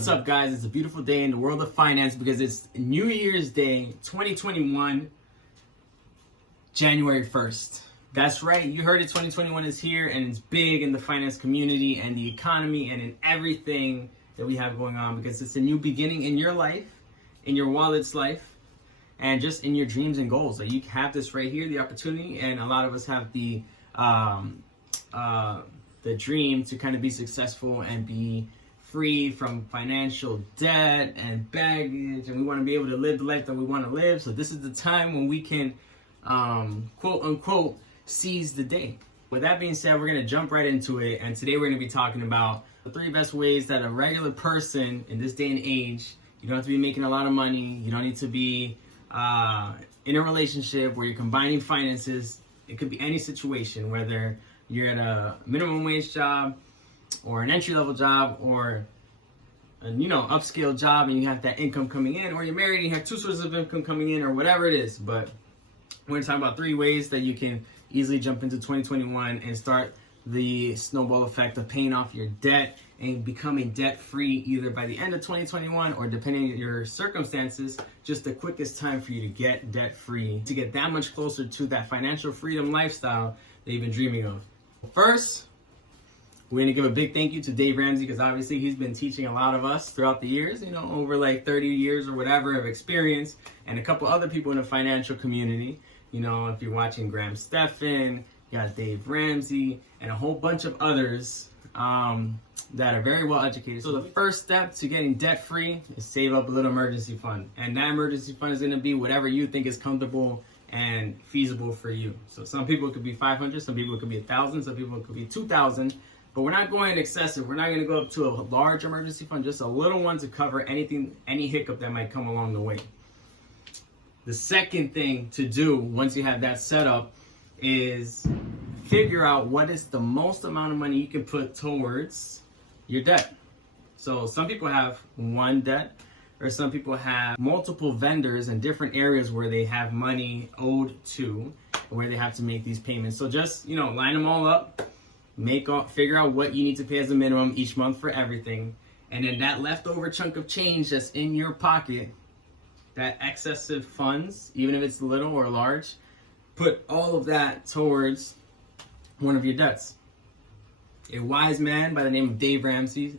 What's up, guys? It's a beautiful day in the world of finance because it's New Year's Day 2021, January 1st. That's right, you heard it, 2021 is here, and it's big in the finance community and the economy and in everything that we have going on because it's a new beginning in your life, in your wallet's life, and just in your dreams and goals. So you have this right here, the opportunity, and a lot of us have the dream to kind of be successful and be free from financial debt and baggage, and we want to be able to live the life that we want to live. So this is the time when we can quote unquote seize the day. With that being said, we're going to jump right into it, and today we're going to be talking about the 3 best ways that a regular person in this day and age, you don't have to be making a lot of money, you don't need to be in a relationship where you're combining finances. It could be any situation, whether you're at a minimum wage job or an entry-level job or a upscale job and you have that income coming in, or you're married and you have 2 sources of income coming in, or whatever it is. But we're going to talk about 3 ways that you can easily jump into 2021 and start the snowball effect of paying off your debt and becoming debt-free either by the end of 2021 or, depending on your circumstances, just the quickest time for you to get debt-free, to get that much closer to that financial freedom lifestyle that you've been dreaming of. First, we're going to give a big thank you to Dave Ramsey because obviously he's been teaching a lot of us throughout the years, over like 30 years or whatever of experience, and a couple other people in the financial community. If you're watching Graham Stephan, you got Dave Ramsey, and a whole bunch of others that are very well educated. So the first step to getting debt free is save up a little emergency fund. And that emergency fund is going to be whatever you think is comfortable and feasible for you. So some people it could be 500, some people it could be 1,000, some people it could be 2,000. But we're not going excessive. We're not going to go up to a large emergency fund, just a little one to cover anything, any hiccup that might come along the way. The second thing to do once you have that set up is figure out what is the most amount of money you can put towards your debt. So some people have one debt, or some people have multiple vendors in different areas where they have money owed to, where they have to make these payments. So just, line them all up, figure out what you need to pay as a minimum each month for everything. And then that leftover chunk of change that's in your pocket, that excessive funds, even if it's little or large, put all of that towards one of your debts. A wise man by the name of Dave Ramsey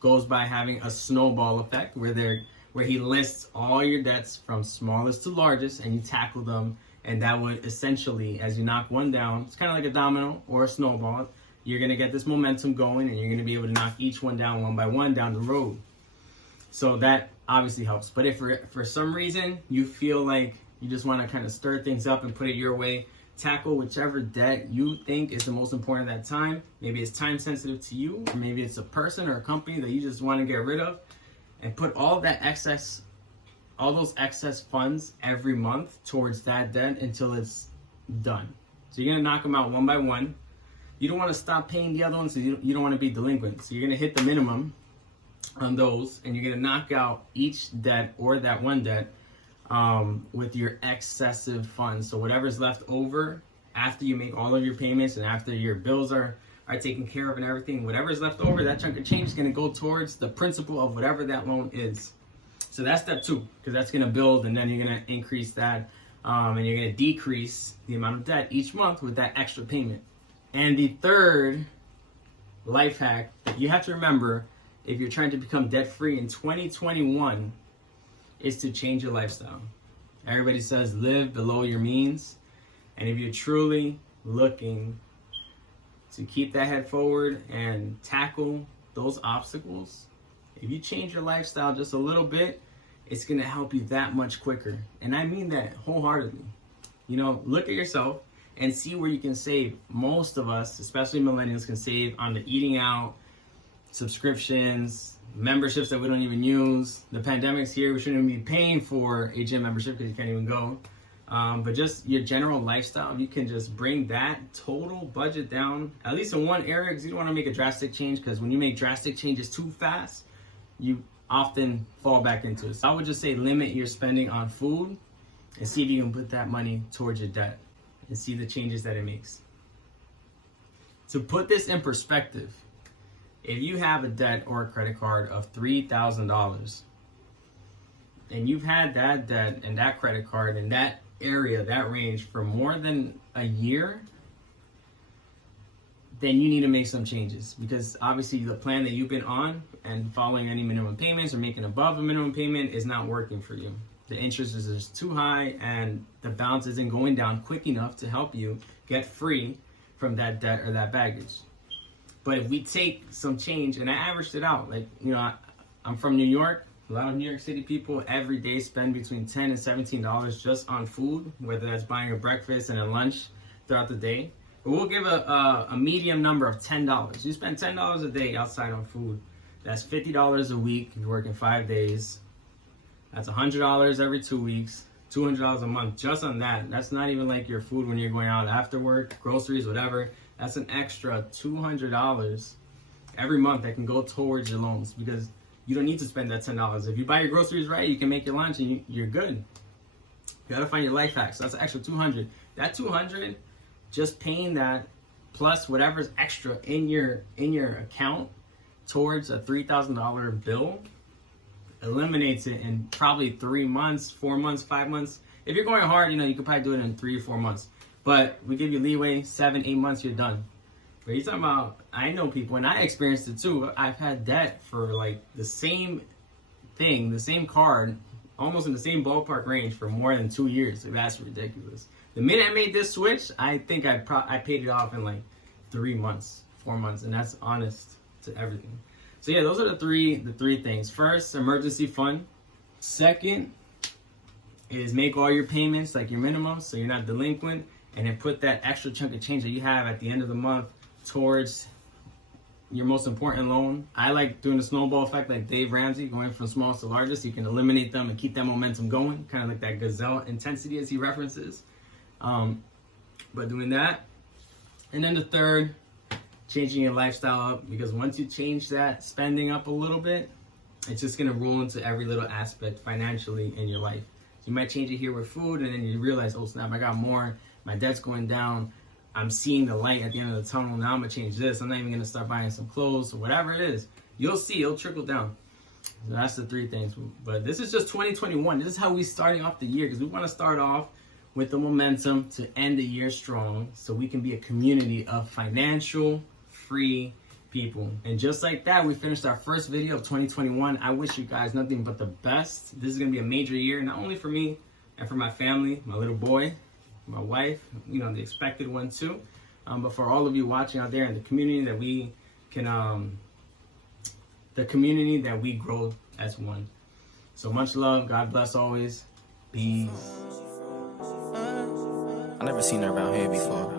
goes by having a snowball effect where he lists all your debts from smallest to largest and you tackle them. And that would essentially, as you knock one down, it's kind of like a domino or a snowball, you're going to get this momentum going and you're going to be able to knock each one down one by one down the road. So that obviously helps. But if for some reason you feel like you just want to kind of stir things up and put it your way, tackle whichever debt you think is the most important at that time. Maybe it's time sensitive to you, or maybe it's a person or a company that you just want to get rid of, and put all those excess funds every month towards that debt until it's done. So you're going to knock them out one by one. You don't want to stop paying the other ones, so you don't want to be delinquent. So you're going to hit the minimum on those, and you're going to knock out each debt or that one debt with your excessive funds. So whatever's left over after you make all of your payments and after your bills are taken care of and everything, whatever's left over, that chunk of change is going to go towards the principal of whatever that loan is. So that's step 2, because that's going to build, and then you're going to increase that, and you're going to decrease the amount of debt each month with that extra payment. And the third life hack that you have to remember if you're trying to become debt free in 2021 is to change your lifestyle. Everybody says live below your means. And if you're truly looking to keep that head forward and tackle those obstacles, if you change your lifestyle just a little bit, it's going to help you that much quicker. And I mean that wholeheartedly. Look at yourself and see where you can save. Most of us, especially millennials, can save on the eating out, subscriptions, memberships that we don't even use. The pandemic's here, we shouldn't even be paying for a gym membership because you can't even go. But just your general lifestyle, you can just bring that total budget down, at least in one area, because you don't want to make a drastic change, because when you make drastic changes too fast, you often fall back into it. So I would just say limit your spending on food and see if you can put that money towards your debt and see the changes that it makes. To put this in perspective, If you have a debt or a credit card of $3,000 and you've had that debt and that credit card in that area, that range for more than a year, then you need to make some changes, because obviously the plan that you've been on and following any minimum payments or making above a minimum payment is not working for you. The interest is just too high and the balance isn't going down quick enough to help you get free from that debt or that baggage. But if we take some change, and I averaged it out, like, you know, I'm from New York. A lot of New York City people every day spend between $10 and $17 just on food, whether that's buying a breakfast and a lunch throughout the day. But we'll give a medium number of $10. You spend $10 a day outside on food. That's $50 a week if you're working 5 days. That's $100 every 2 weeks, $200 a month just on that. That's not even like your food when you're going out after work, groceries, whatever. That's an extra $200 every month that can go towards your loans, because you don't need to spend that $10. If you buy your groceries right, you can make your lunch and you're good. You gotta find your life hacks. So that's an extra $200. That $200, just paying that plus whatever's extra in your account towards a $3,000 bill eliminates it in probably 3 months, 4 months, 5 months. If you're going hard, you know, you could probably do it in 3 or 4 months. But we give you leeway, 7, 8 months, you're done. But you're talking about, I know people, and I experienced it too. I've had debt for like the same thing, the same card, almost in the same ballpark range for more than 2 years. That's ridiculous. The minute I made this switch, I think I paid it off in like 3 months, 4 months, and that's honest to everything. So yeah, those are the three things. First, emergency fund. Second is make all your payments like your minimum, so you're not delinquent, and then put that extra chunk of change that you have at the end of the month towards your most important loan. I like doing the snowball effect like Dave Ramsey, going from smallest to largest. You can eliminate them and keep that momentum going, kind of like that gazelle intensity as he references. But doing that. And then the third, changing your lifestyle up, because once you change that spending up a little bit, it's just going to roll into every little aspect financially in your life. You might change it here with food, and then you realize, oh snap, I got more, my debt's going down, I'm seeing the light at the end of the tunnel, now I'm going to change this, I'm not even going to start buying some clothes or whatever it is. You'll see, it'll trickle down. So that's the 3 things. But this is just 2021. This is how we starting off the year, because we want to start off with the momentum to end the year strong, so we can be a community of financial free people. And just like that, we finished our first video of 2021. I wish you guys nothing but the best. This is going to be a major year, not only for me and for my family, my little boy, my wife, you know, the expected one too, but for all of you watching out there in the community that we can, the community that we grow as one. So much love. God bless always. Peace. I never seen her around here before.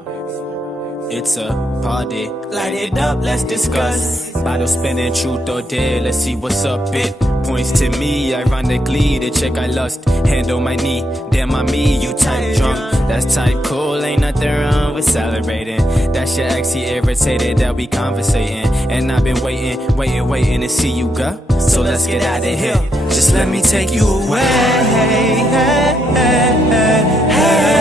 It's a party, light it up, let's discuss. Bottle spinning, truth or dare, let's see what's up. It points to me, ironically, the chick I lust. Hand on my knee, damn on me, you type drunk. That's type cool, ain't nothing wrong with celebrating. That's your ex, he irritated that we conversating. And I've been waiting to see you go. So let's get out of here, just let me take you away. Hey, hey, hey, hey.